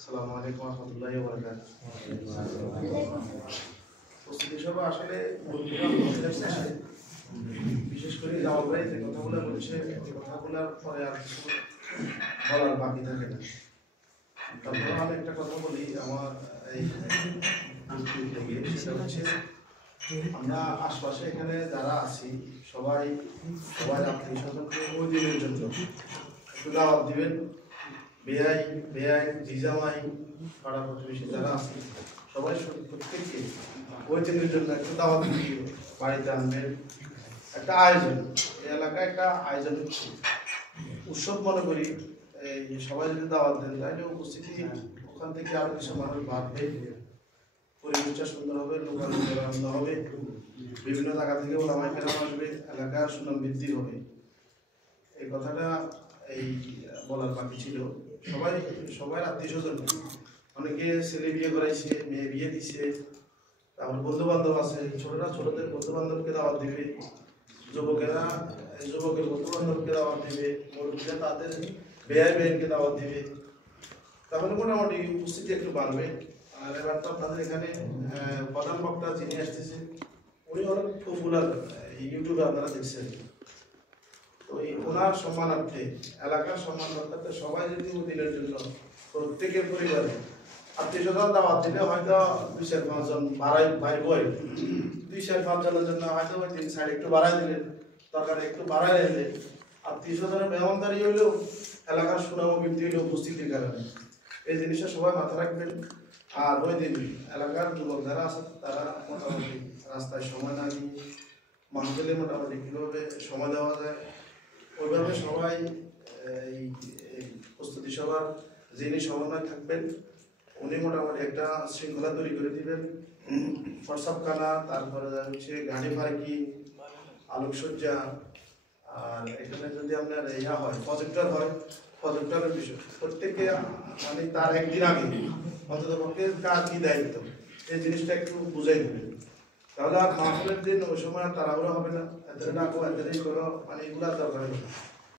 আসসালামু আলাইকুম ওয়া রাহমাতুল্লাহি ওয়া বারাকাতুহু। প্রস্তুতি সভা আসলে বিশেষ করে জামাল ভাই যে কথাগুলো বলছে এই কথাগুলোর পরে আর কিছু বলার বাকি থাকে না। তারপর আমি একটা কথা বলি আমার এই থেকে, সেটা হচ্ছে আমরা আশপাশে এখানে যারা আছি সবাই আত্মীয় স্বজনকে ওই দিনের জন্য একটু দাওয়াত দিবেন। বেআই জিজামাই পাড়া প্রতিবেশী যারা আছে সবাই প্রত্যেককে ওই দিনের জন্য একটু দাওয়াত দিয়ে বাড়িতে আনবেন। একটা আয়োজন, এই এলাকায় একটা আয়োজন হচ্ছে, উৎসব মনে করি। এই সবাই যদি দাওয়াত দেন তাহলে উপস্থিতি ওখান থেকে আরো কিছু মানুষ বাড়বে, পরিবেশটা সুন্দর হবে, লোকানন্দ হবে, বিভিন্ন জায়গা থেকে ওলামায়ে কেরাম আসবে, এলাকার সুনাম বৃদ্ধি হবে। এই কথাটা এই বলার বাকি ছিল। সবাই আত্মীয় স্বজন, অনেকে ছেলে বিয়ে করাইছে, মেয়ে বিয়ে দিছে, তারপর বন্ধু বান্ধব আছে, ছোটরা ছোটদের বন্ধু বান্ধবকে দাওয়াত দিবে, যুবকেরা যুবকের বন্ধু বান্ধবকে দাওয়াত দিবে, মুরব্বীরা তাদের বেআইনকে দাওয়াত দিবে। তারপরে মোটামুটি উপস্থিতি একটু বাড়বে। আর এবার তো আপনাদের এখানে প্রধান বক্তা যিনি আসতেছে উনি অনেক পপুলার ইউটিউবে আপনারা দেখছেন। তো এই ওনার সম্মানার্থে, এলাকার সম্মানার্থে সবাই যদি দিনের জন্য প্রত্যেকের পরিবারে আত্মীয় স্বজন দাওয়াত দিলে হয়তো 2-4-5 জন ভাই বোন 2-4-5 জনের জন্য হয়তো ওই দিন সাইড একটু বাড়াই দিলেন, দরকার একটু বাড়াই দিলে আত্মীয় স্বজনের মেহমানদারি হইলেও এলাকার সুনাম বৃদ্ধি হইলেও উপস্থিতির কারণে এই জিনিসটা সবাই মাথা রাখবেন। আর ওই দিন এলাকার যুবক যারা আছে তারা মোটামুটি রাস্তায় সময় না নিয়ে মানুষদের মোটামুটি কীভাবে সময় দেওয়া যায় ওইভাবে সবাই এই প্রস্তুতি সভার যিনি সমন্বয় থাকবেন উনি মোটামুটি একটা শৃঙ্খলা তৈরি করে দিবেন। প্রস্রাবখানা, তারপরে হচ্ছে গাড়ি পার্কিং, আলোকসজ্জা, আর এখানে যদি আপনার ইয়া হয় প্রজেক্টর হয়, প্রজেক্টরের বিষয় প্রত্যেকে মানে তার একদিন আগে অন্তত পক্ষে কার কি দায়িত্ব এই জিনিসটা একটু বুঝাই দেবেন। তাহলে আর মাহফিলের দিন ওই সময় তাড়াহুড়ো হবে না, এত ডাকো এতটাই করো, মানে এগুলো দরকার হবে।